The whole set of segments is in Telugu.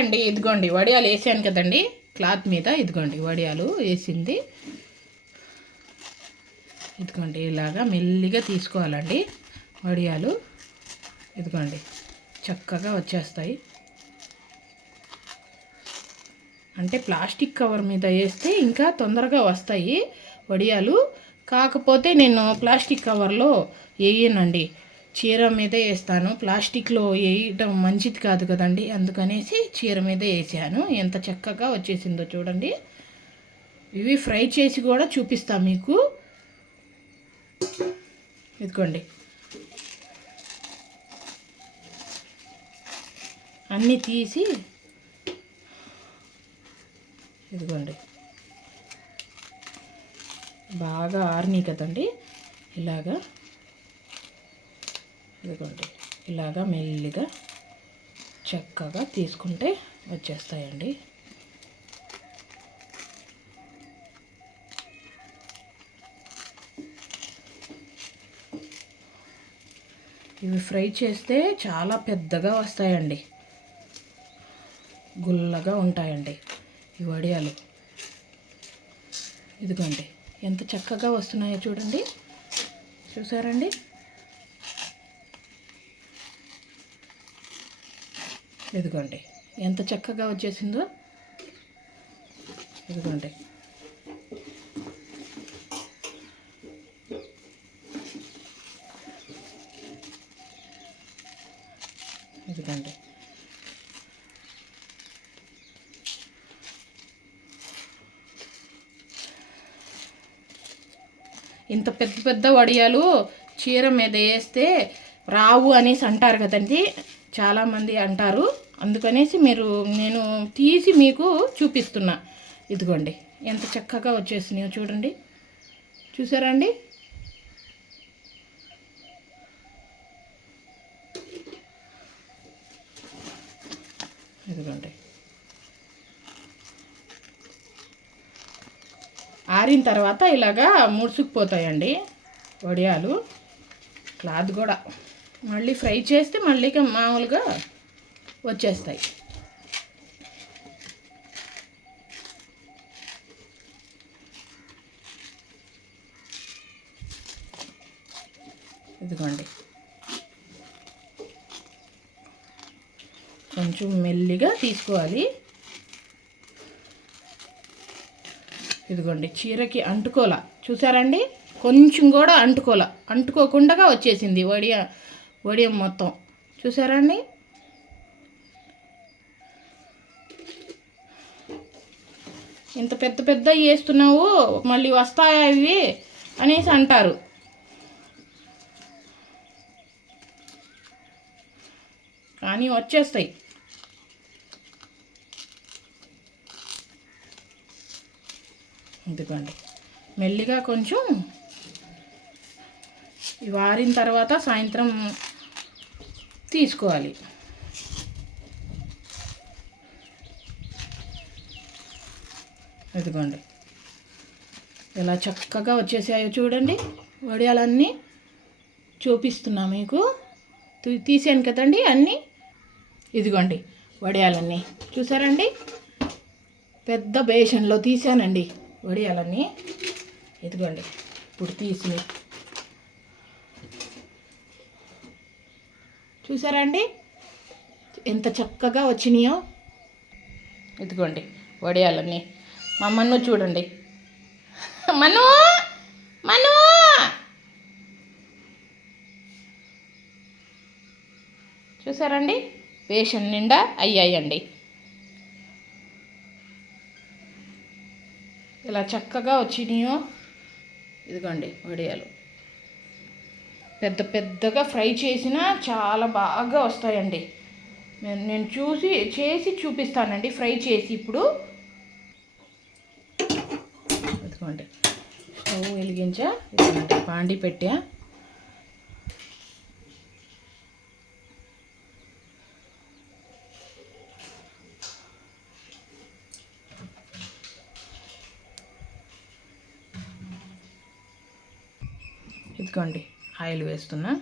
అండి ఇదిగోండి వడియాలు వేసాను కదండి క్లాత్ మీద. ఇదిగోండి వడియాలు వేసింది. ఇదిగోండి ఇలాగా మెల్లిగా తీసుకోవాలండి వడియాలు. ఇదిగోండి చక్కగా వచ్చేస్తాయి. అంటే ప్లాస్టిక్ కవర్ మీద వేస్తే ఇంకా తొందరగా వస్తాయి వడియాలు. కాకపోతే నేను ప్లాస్టిక్ కవర్లో వేయనండి, చీర మీదే వేస్తాను. ప్లాస్టిక్లో వేయటం మంచిది కాదు కదండి, అందుకనేసి చీర మీదే వేసాను. ఎంత చక్కగా వచ్చేసిందో చూడండి. ఇవి ఫ్రై చేసి కూడా చూపిస్తాను మీకు. ఇదిగోండి అన్నీ తీసి ఇదిగోండి బాగా ఆరినాయి కదండి. ఇలాగా ఇదిగోండి ఇలాగా మెల్లిగా చక్కగా తీసుకుంటే వచ్చేస్తాయండి. ఇవి ఫ్రై చేస్తే చాలా పెద్దగా వస్తాయండి, గుల్లగా ఉంటాయండి ఈ వడియాలు. ఇదిగోండి ఎంత చక్కగా వస్తున్నాయో చూడండి. చూసారండి? ఇదిగోండి ఎంత చక్కగా వచ్చేసిందో. ఇదిగోండి ఇదిగోండి ఇంత పెద్ద పెద్ద వడియాలు చీర మీద వేస్తే రావు అనేసి అంటారు కదండి, చాలామంది అంటారు. అందుకనేసి నేను తీసి మీకు చూపిస్తున్నా. ఇదిగోండి ఎంత చక్కగా వచ్చేసినాయో చూడండి. చూసారా అండి? ఇదిగోండి ఆరిన తర్వాత ఇలాగా ముడుచుకుపోతాయండి వడియాలు. క్లాత్ కూడా మళ్ళీ ఫ్రై చేస్తే మళ్ళీ మామూలుగా వచ్చేస్తాయి. ఇదిగోండి కొంచెం మెల్లిగా తీసుకోవాలి. ఇదిగోండి చీరకి అంటుకోలా, చూసారండి? కొంచెం కూడా అంటుకోకుండా వచ్చేసింది వడియం మొత్తం. చూసారండి? ఇంత పెద్ద పెద్ద వేస్తున్నావు మళ్ళీ వస్తాయా ఇవి అనేసి అంటారు. కానీ వచ్చేస్తాయి. ఇదిగోండి మెల్లిగా కొంచెం వారిన తర్వాత సాయంత్రం తీసుకోవాలి. ఇదిగోండి ఎలా చక్కగా వచ్చేసాయో చూడండి. వడియాలన్నీ చూపిస్తున్నా మీకు. తీసాను కదండి అన్నీ. ఇదిగోండి వడియాలన్నీ చూసారండి? పెద్ద బేషన్లో తీసానండి వడియాలన్నీ. ఇదిగోండి ఇప్పుడు తీసి చూసారండి ఎంత చక్కగా వచ్చినాయో. ఇదిగోండి వడియాలన్నీ. మా మన్ను చూడండి, మను మను చూసారండి? బేషన్ నిండా అయ్యాయండి. ఇలా చక్కగా వచ్చినాయో. ఇదిగోండి వడియాలు పెద్ద పెద్దగా ఫ్రై చేసినా చాలా బాగా వస్తాయండి. నేను చేసి చూపిస్తానండి ఫ్రై చేసి. ఇప్పుడు ఇదిగోండి స్టవ్ వెలిగించా, ఇదిగోండి పాండి పెట్టా. ఇదిగోండి ఆయిల్ వేస్తున్నా.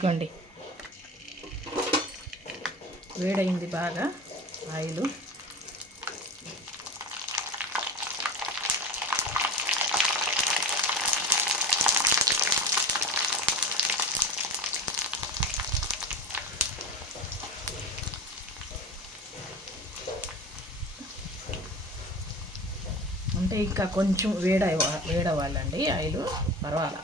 ఇదిగోండి, వేడైంది బాగా ఆయిల్. అంటే ఇంకా కొంచెం వేడవ్వాలండి ఆయిల్, పర్వాలా.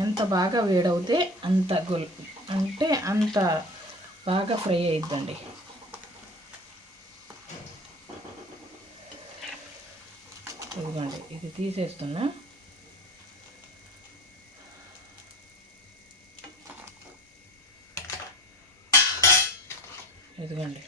ఎంత బాగా వేడవుతే అంత బాగా ఫ్రై అయిద్దండి. ఇదిగోండి, ఇది తీసేస్తున్నా. ఇదిగోండి,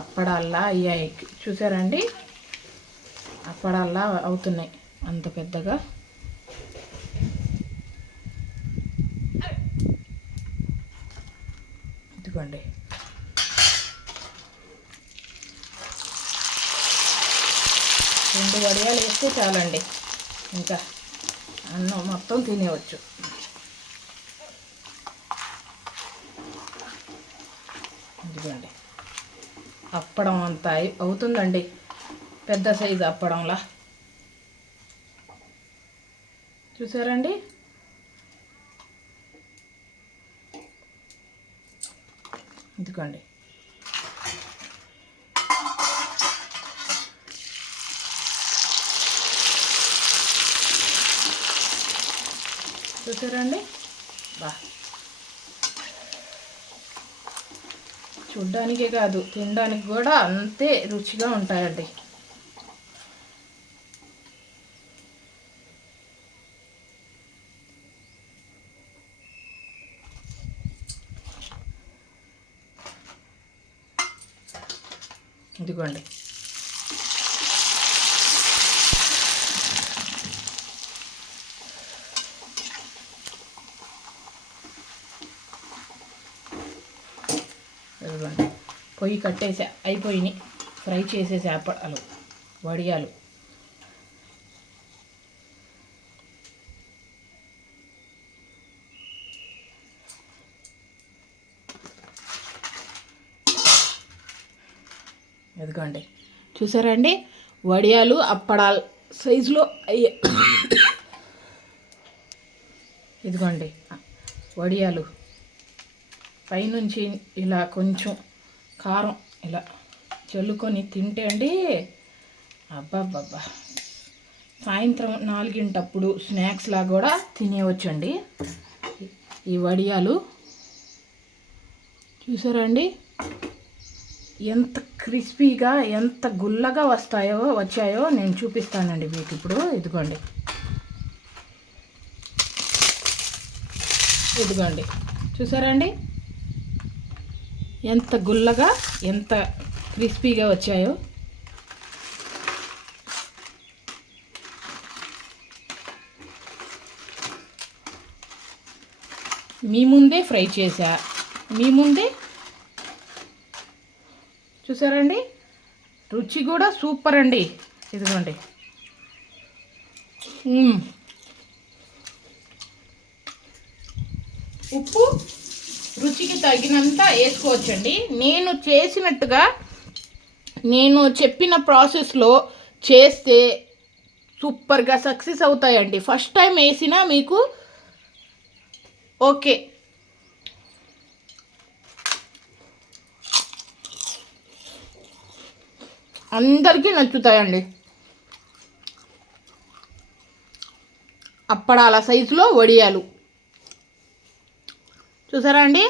అప్పడాల్లా అయ్యాయి. చూసారండి, అప్పడాల్లా అవుతున్నాయి అంత పెద్దగా. ఇదిగోండి, రెండు వడియాలు వేస్తే చాలండి, ఇంకా అన్నం మొత్తం తినేవచ్చు. ఇదిగోండి, అప్పడం అంతా అవుతుందండి, పెద్ద సైజు అప్పడంలా. చూసారండి, ఇదిగోండి, చూసారండి, బా చూడ్డానికే కాదు తినడానికి కూడా అంతే రుచిగా ఉంటాయండి. ఇదిగోండి, ఇదిగోండి, పొయ్యి కట్టేసా, అయిపోయినాయి ఫ్రై చేసేసా అప్పడాలు, వడియాలు. ఇదిగోండి, చూసారండి, వడియాలు అప్పడాలు సైజులో అయ్యే. ఇదిగోండి, వడియాలు పైనుంచి ఇలా కొంచెం కారం ఇలా చల్లుకొని తింటే అండి, అబ్బాబ్బబ్బా, సాయంత్రం 4 స్నాక్స్లా కూడా తినేవచ్చండి ఈ వడియాలు. చూసారండి, ఎంత క్రిస్పీగా ఎంత గుల్లగా వచ్చాయో నేను చూపిస్తానండి మీకు ఇప్పుడు. ఇదిగోండి, చూసారండి ఎంత గుల్లగా ఎంత క్రిస్పీగా వచ్చాయో. మీ ముందే ఫ్రై చేశా, మీ ముందే. చూసారండి, రుచి కూడా సూపర్ అండి. ఇదిగోండి, ఉప్పు రుచికి తగినంత వేసుకోవచ్చండి. నేను చేసినట్టుగా నేను చెప్పిన ప్రాసెస్లో చేస్తే సూపర్గా సక్సెస్ అవుతాయండి. ఫస్ట్ టైం వేసినా మీకు ఓకే. అందరికీ నచ్చుతాయండి. అప్పడాల సైజులో వడియాలు చూసారా అండి.